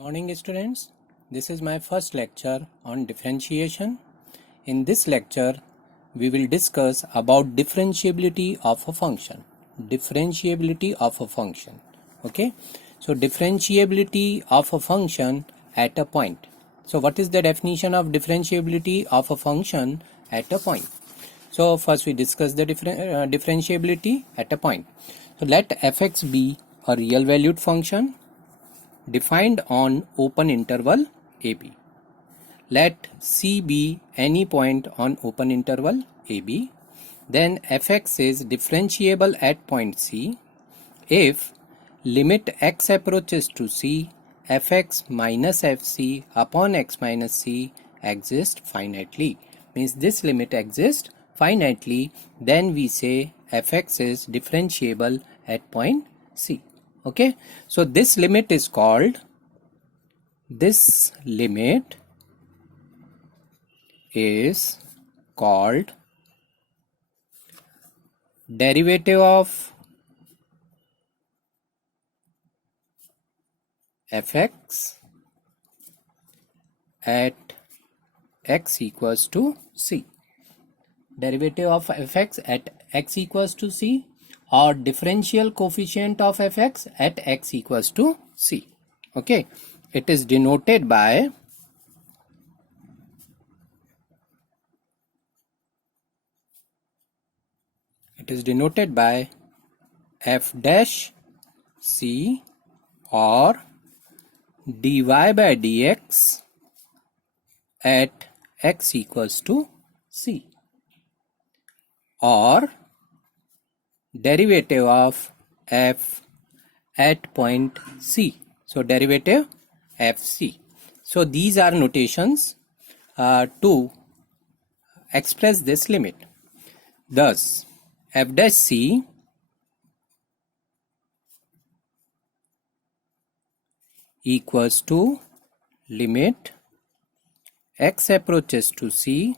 Morning students, this is my first lecture on differentiation. In this lecture, we will discuss about differentiability of a function. Differentiability of a function. Okay, so differentiability of a function at a point. So what is the definition of differentiability of a function at a point? So first we discuss the differentiability at a point. So let fx be a real valued function defined on open interval AB. Let C be any point on open interval AB. Then fx is differentiable at point C if limit x approaches to C, fx minus fc upon x minus c exists finitely. Means this limit exists finitely, then we say fx is differentiable at point C. Okay, so this limit is called derivative of fx at x equals to c. Derivative of fx at x equals to c, or differential coefficient of fx at x equals to c. Okay, it is denoted by f dash c or dy by dx at x equals to c, or derivative of f at point C. So derivative fc. So these are notations to express this limit. Thus f dash c equals to limit x approaches to c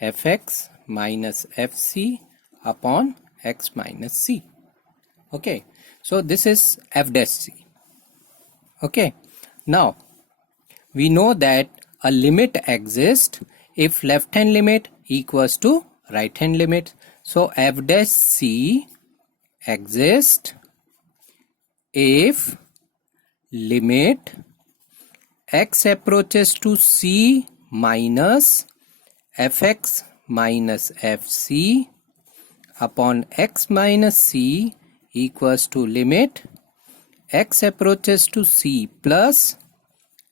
fx minus fc upon x minus c. Okay, so this is f dash c. Okay, now we know that a limit exists if left hand limit equals to right hand limit. So f dash c exists if limit x approaches to c minus fx minus fc upon x minus c equals to limit x approaches to c plus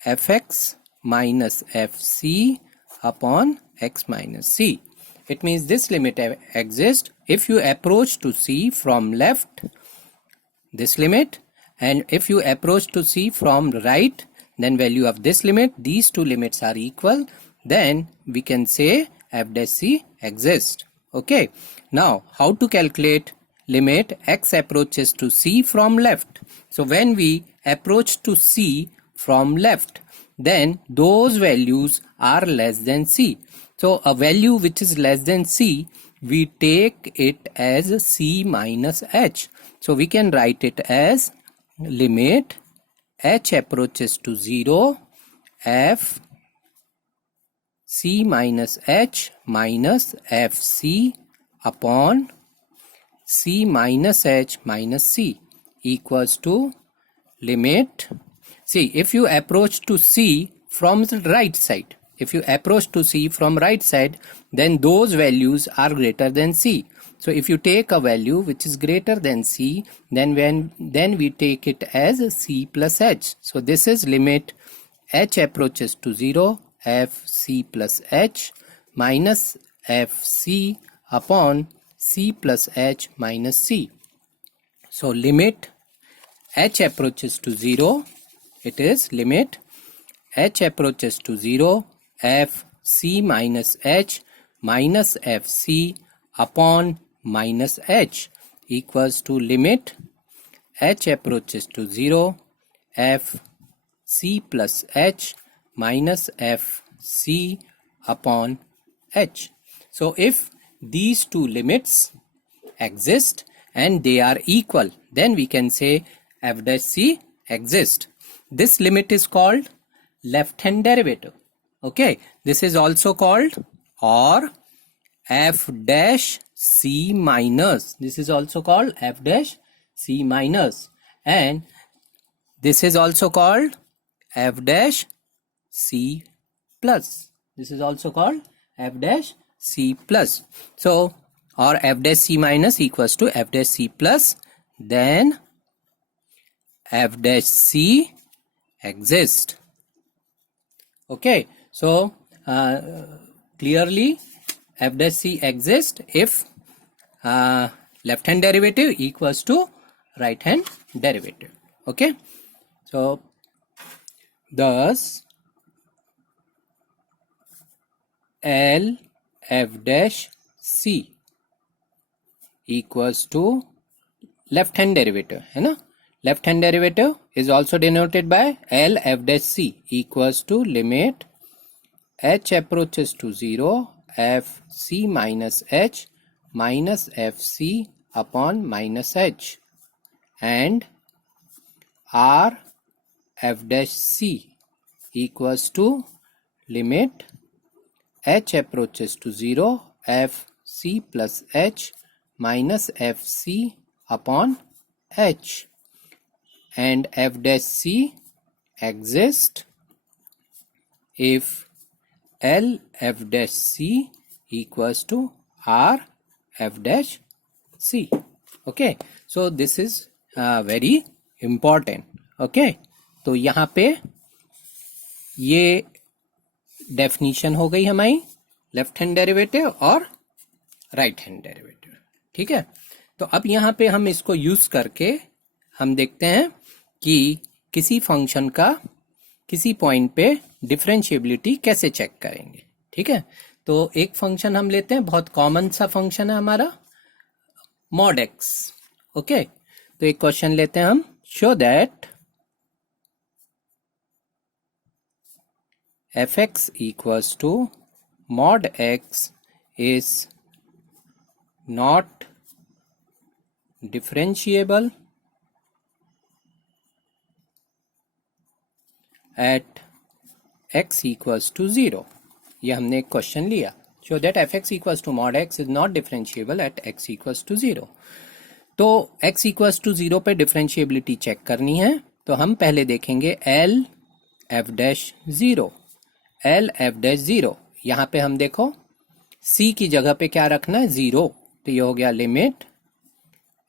fx minus fc upon x minus c. It means this limit exists if you approach to c from left, this limit, and if you approach to c from right, then value of this limit. These two limits are equal, then we can say f dash c exists. Okay, now how to calculate limit x approaches to c from left? So when we approach to c from left, then those values are less than c. So a value which is less than c, we take it as c minus h. So we can write it as limit h approaches to 0 f c minus h minus fc upon c minus h minus c equals to limit. See, if you approach to c from the right side, then those values are greater than c. So if you take a value which is greater than c, then we take it as c plus h. So this is limit h approaches to 0 f c plus h minus f c upon c plus h minus c. So limit h approaches to 0, it is limit h approaches to 0 f c minus h minus f c upon minus h equals to limit h approaches to 0 f c plus h minus f c upon h. So if these two limits exist and they are equal, then we can say f dash c exists. this limit is called left hand derivative. Okay, this is also called or f dash c minus. This is also called f dash c minus, and this is also called f dash c plus. This is also called f dash c plus. So, or f dash c minus equals to f dash c plus, then f dash c exists. Okay, so clearly f dash c exists if left hand derivative equals to right hand derivative. Okay, so thus L f dash c equals to left hand derivative, है ना? Left hand derivative is also denoted by L f dash c equals to limit h approaches to 0 f c minus h minus f c upon minus h, and R f dash c equals to limit h approaches to 0 f c plus h minus f c upon h, and f dash c exists if L f dash c equals to R f dash c. Okay, so this is very important. Okay, तो यहाँ पे ये definition हो गई हमारी left hand derivative और right hand derivative. ठीक है, तो अब यहाँ पे हम इसको यूज करके हम देखते हैं कि किसी फंक्शन का किसी पॉइंट पे डिफरेंशिएबिलिटी कैसे चेक करेंगे. ठीक है, तो एक फंक्शन हम लेते हैं, बहुत कॉमन सा फंक्शन है हमारा mod x. ओके, तो एक क्वेश्चन लेते हैं हम. Show that fx equals to mod x is not differentiable at x equals to 0. ये हमने एक क्वेश्चन लिया. Show that fx equals to mod x is not differentiable at x equals to 0. तो x equals to 0 पे differentiability check करनी है, तो हम पहले देखेंगे L f dash 0. L f dash 0, यहाँ पे हम देखो c की जगह पे क्या रखना है, 0. तो ये हो गया limit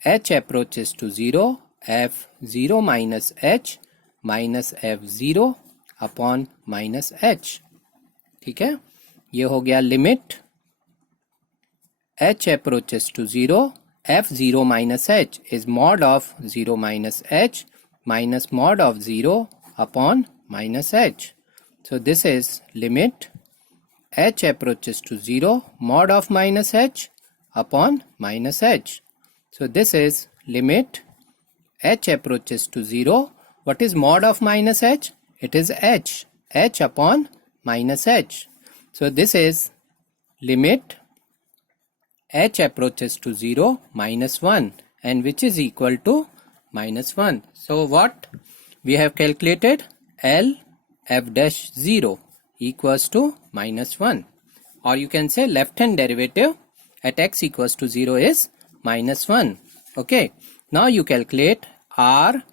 h approaches to 0 f 0 minus h minus f 0 upon minus h. ठीक है, ये हो गया limit h approaches to 0 f 0 minus h is mod of 0 minus h minus mod of 0 upon minus h. So this is limit h approaches to 0 mod of minus h upon minus h. So this is limit h approaches to 0. What is mod of minus h? It is h upon minus h. So this is limit h approaches to 0 minus 1, and which is equal to minus 1. So what we have calculated? L f dash 0 equals to minus 1, or you can say left hand derivative at x equals to 0 is minus 1. Okay, now you calculate R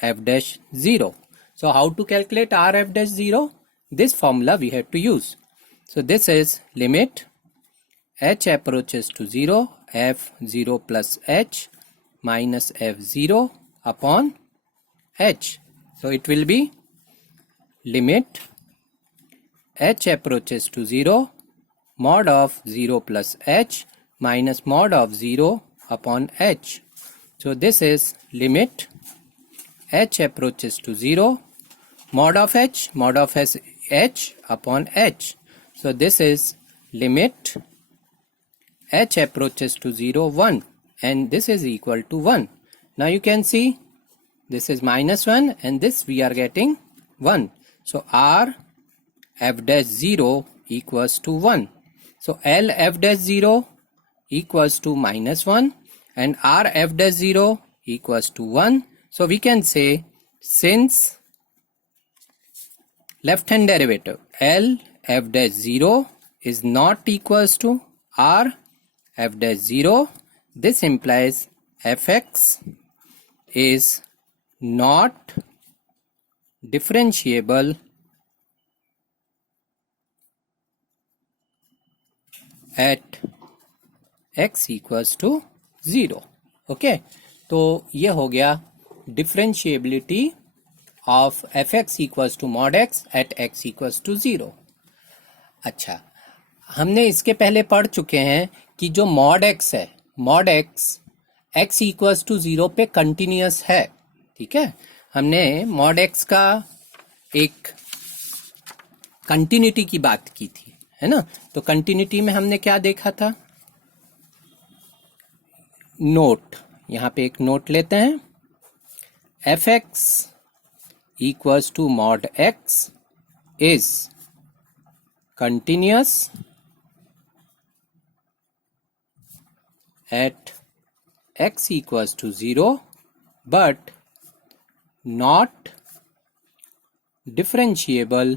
f dash 0. So how to calculate R f dash 0? This formula we have to use. So this is limit h approaches to 0 f 0 plus h minus f 0 upon h. So it will be limit h approaches to 0 mod of 0 plus h minus mod of 0 upon h. So this is limit h approaches to 0 mod of h upon h. So this is limit h approaches to 0 1, and this is equal to 1. Now you can see this is minus 1 and this we are getting 1. So R f dash 0 equals to 1. So L f dash 0 equals to minus 1 and R f dash 0 equals to 1. So we can say since left hand derivative L f dash 0 is not equals to R f dash 0. This implies fx is not differentiable at x equals to 0. Okay, तो ये हो गया differentiability of f x equals to mod x at x equals to 0. अच्छा, हमने इसके पहले पढ़ चुके हैं कि जो मॉड एक्स है, मॉड एक्स इक्वल्स टू 0 पे कंटिन्यूअस है. ठीक है, हमने मॉड एक्स का एक कंटिन्यूटी की बात की थी, है ना. तो कंटिन्यूटी में हमने क्या देखा था, नोट, यहां पे एक नोट लेते हैं. F x equals to mod x is continuous at x equals to 0 but not differentiable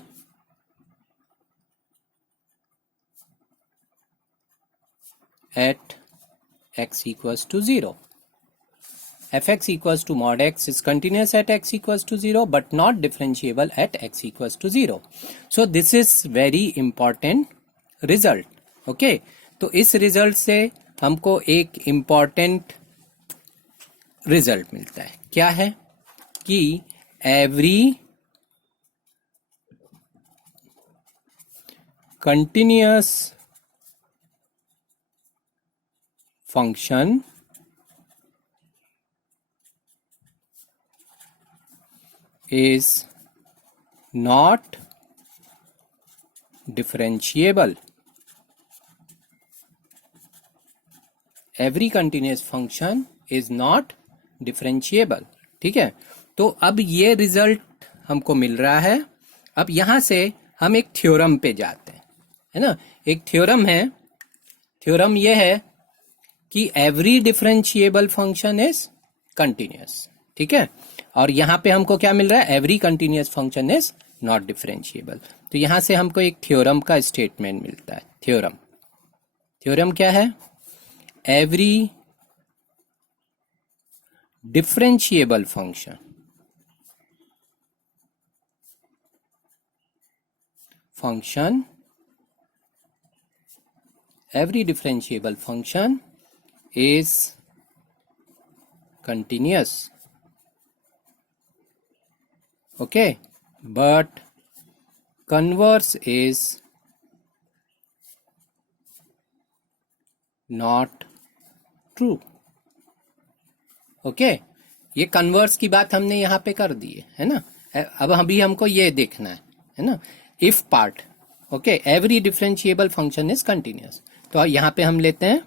at x equals to 0. fx equals to mod x is continuous at x equals to 0 but not differentiable at x equals to 0. So this is very important result. Okay, तो इस result से हमको एक important result मिलता है. क्या है कि every continuous function is not differentiable. Every continuous function is not differentiable. ठीक है, तो अब ये रिजल्ट हमको मिल रहा है. अब यहां से हम एक थ्योरम पे जाते हैं, है ना. एक थ्योरम है, थ्योरम ये है कि every differentiable function is continuous. ठीक है, और यहां पे हमको क्या मिल रहा है, every continuous function is not differentiable. तो यहां से हमको एक थ्योरम का स्टेटमेंट मिलता है. थ्योरम क्या है, every differentiable function every differentiable function is continuous. Okay, but converse is not true. Okay, ये कन्वर्स की बात हमने यहाँ पे कर दी है ना. अब अभी हमको ये देखना है ना, if part. Okay, every differentiable function is continuous. तो यहाँ पे हम लेते हैं,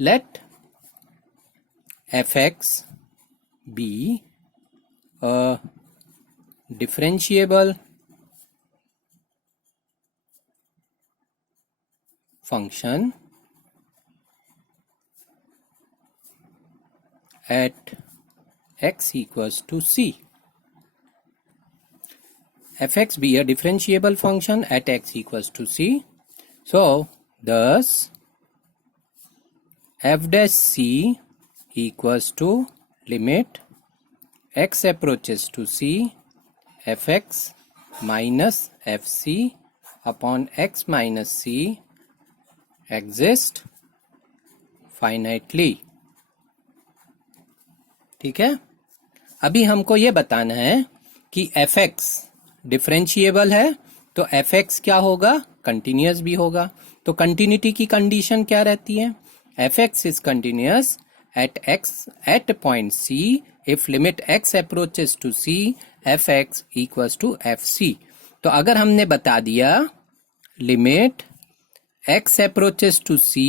let f x be a differentiable function at x equals to c. fx be a differentiable function at x equals to c. So thus f dash c equals to limit x approaches to c fx minus fc upon x minus c exist finitely. ठीक है, अभी हमको ये बताना है कि fx differentiable है तो fx क्या होगा, कंटिन्यूअस भी होगा. तो कंटिन्यूटी की कंडीशन क्या रहती है, fx is continuous at x at point c if limit x approaches to c fx equals to fc. तो अगर हमने बता दिया limit x approaches to c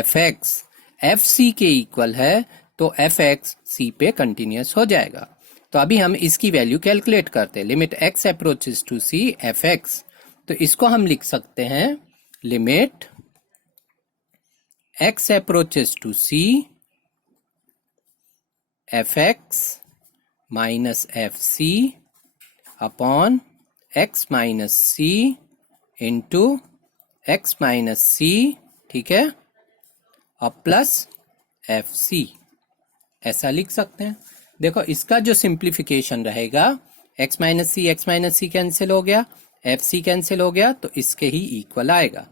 fx fc के इक्वल है तो fx c पे कंटिन्यूअस हो जाएगा. तो अभी हम इसकी वैल्यू कैलकुलेट करते हैं, लिमिट x approaches to c fx. तो इसको हम लिख सकते हैं लिमिट x approaches to c fx minus fc upon x minus C into X minus C, ठीक है, और प्लस एफ सी, ऐसा लिख सकते हैं। देखो इसका जो सिंप्लीफिकेशन रहेगा, x माइनस सी कैंसिल हो गया, एफ सी कैंसिल हो गया, तो इसके ही इक्वल आएगा।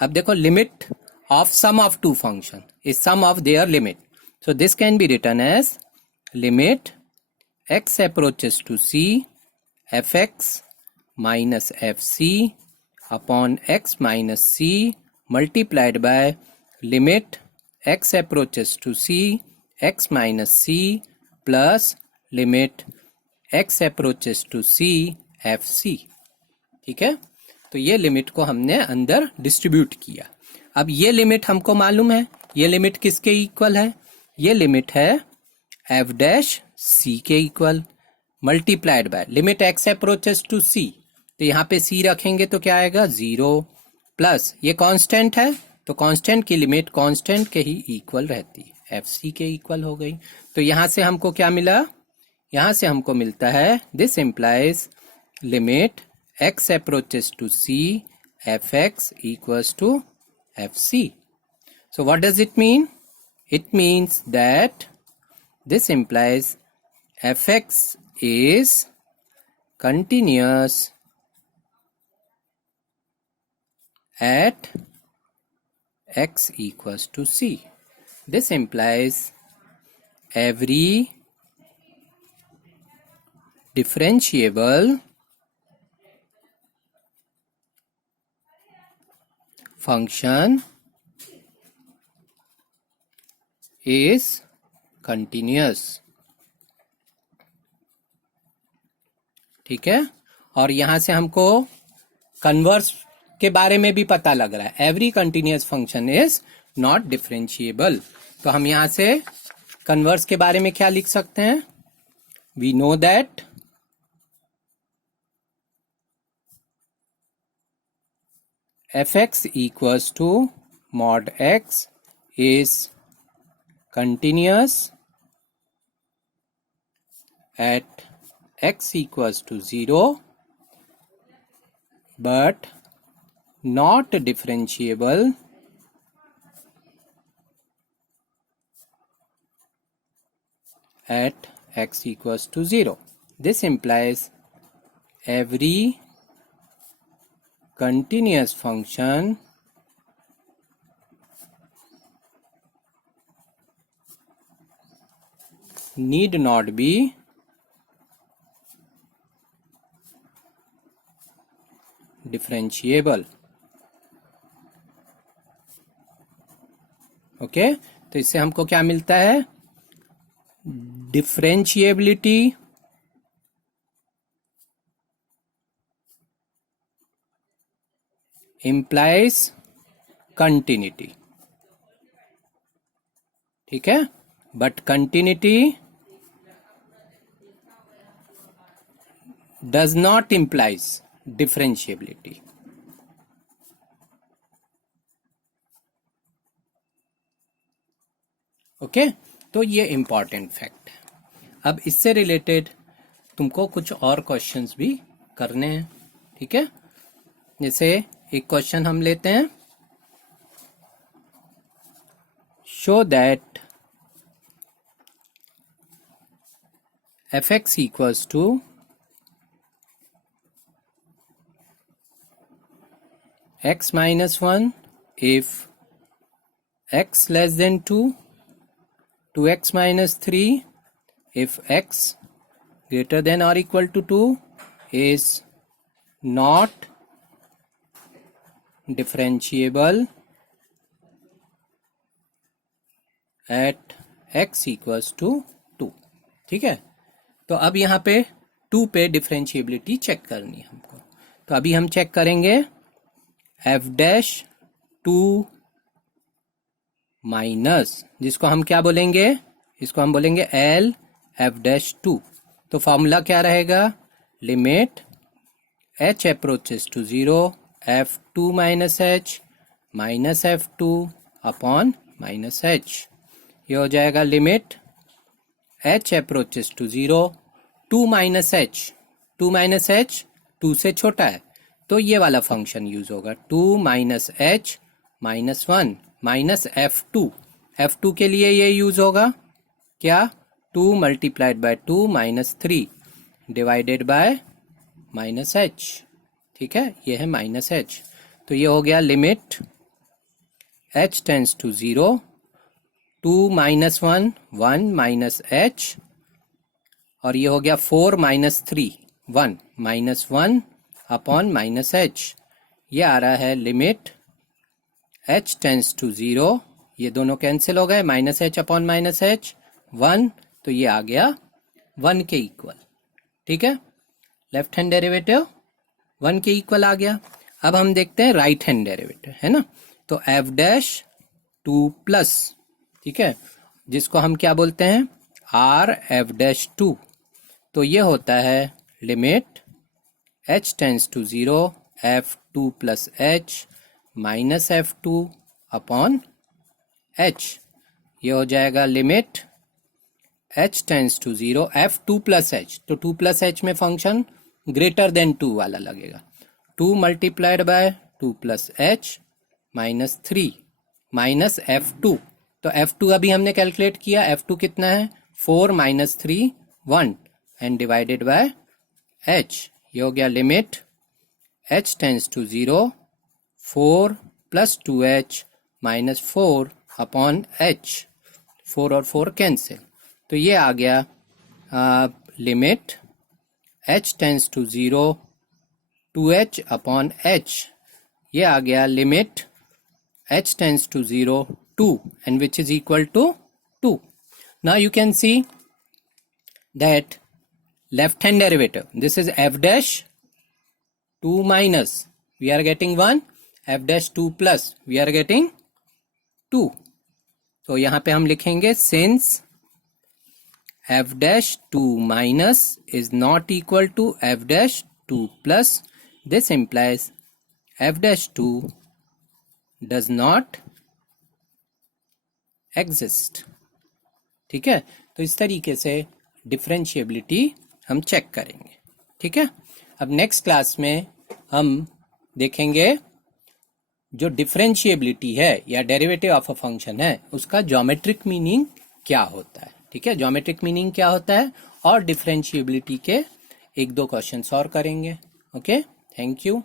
अब देखो limit of sum of two function is sum of their limit, so this can be written as limit x approaches to c f x minus f c upon x minus c multiplied by limit x approaches to c x minus c plus limit x approaches to c f c, ठीक है। तो ये limit को हमने अंदर distribute किया। अब ये लिमिट हमको मालूम है, ये लिमिट किसके इक्वल है, ये लिमिट है एफ डैश सी के equal multiplied by limit x approaches to c, तो यहाँ पे c रखेंगे तो क्या आएगा 0 प्लस ये कांस्टेंट है, तो कांस्टेंट की लिमिट कांस्टेंट के ही इक्वल रहती है, एफ सी के इक्वल हो गई। तो यहाँ से हमको क्या मिला, यहाँ से हमको मिलता है this implies limit x approaches to c fx equals to fc. So what does it mean? It means that this implies fx is continuous at x equals to c. This implies every differentiable function is continuous, ठीक है। और यहां से हमको converse के बारे में भी पता लग रहा है, every continuous function is not differentiable. तो हम यहां से कन्वर्स के बारे में क्या लिख सकते हैं, we know that fx equals to mod x is continuous at x equals to 0 but not differentiable at x equals to 0. This implies every continuous function need not be differentiable. Okay, तो इससे हमको क्या मिलता है, differentiability implies continuity, ठीक है, but continuity does not implies differentiability. Okay, तो ये इंपॉर्टेंट फैक्ट है। अब इससे रिलेटेड तुमको कुछ और क्वेश्चंस भी करने हैं, ठीक है। जैसे एक क्वेश्चन हम लेते हैं, show that fx equals to x minus 1 if x less than 2, 2x minus 3 if x greater than or equal to 2 is not differentiable at x equals to 2, ठीक है। तो अब यहाँ पे 2 पे डिफरेंशिएबिलिटी चेक करनी है हमको, तो अभी हम चेक करेंगे f डैश 2 माइनस, जिसको हम क्या बोलेंगे, इसको हम बोलेंगे l f डैश 2। तो फॉर्मूला क्या रहेगा, limit h approaches to 0 f2 minus h minus f2 upon minus h, ये हो जाएगा limit h approaches to 0 2 minus h, 2 minus h 2 से छोटा है तो ये वाला फंक्शन यूज होगा, 2 minus h minus 1 minus f2 के लिए ये यूज होगा क्या, 2 multiplied by 2 minus 3 divided by minus h, ठीक है, ये है माइनस h। तो ये हो गया limit h tends to 0, 2 minus 1 1 minus h, और ये हो गया 4 minus 3 1 minus 1 upon minus h। ये आ रहा है लिमिट h टेंड्स टू 0, ये दोनों कैंसिल हो गए, minus h upon minus h 1, तो ये आ गया 1 के इक्वल, ठीक है, लेफ्ट हैंड डेरिवेटिव 1 के इक्वल आ गया। अब हम देखते हैं राइट हैंड डेरिवेटिव, है ना, तो f डैश 2 प्लस, ठीक है, जिसको हम क्या बोलते हैं r f डैश 2, तो ये होता है limit h tends to 0 f2 plus h minus f2 upon h, ये हो जाएगा limit h tends to 0 f2 plus h, तो 2 प्लस h में फंक्शन ग्रेटर देन 2 वाला लगेगा, 2 multiplied by 2 plus h minus 3 minus f2, तो f2 अभी हमने कैलकुलेट किया, f2 कितना है 4 minus 3 1 and divided by h, ये हो गया limit h tends to 0 4 plus 2h minus 4 upon h, 4 और 4 कैंसिल, तो ये आ गया limit h tends to 0 2h upon h, ये आ गया limit h tends to 0 2 and which is equal to 2. Now you can see that left hand derivative, this is f dash 2 minus, we are getting 1, f dash 2 plus, we are getting 2. तो यहाँ पे हम लिखेंगे since f dash 2 minus is not equal to f dash 2 plus, this implies f dash 2 does not exist, ठीक है, तो इस तरीके से डिफरेंशिएबिलिटी हम चेक करेंगे, ठीक है। अब नेक्स्ट क्लास में हम देखेंगे जो डिफरेंशिएबिलिटी है या डेरिवेटिव ऑफ अ फंक्शन है उसका ज्योमेट्रिक मीनिंग क्या होता है, ठीक है, ज्योमेट्रिक मीनिंग क्या होता है, और डिफरेंशिएबिलिटी के 1-2 क्वेश्चन और करेंगे। Okay, thank you.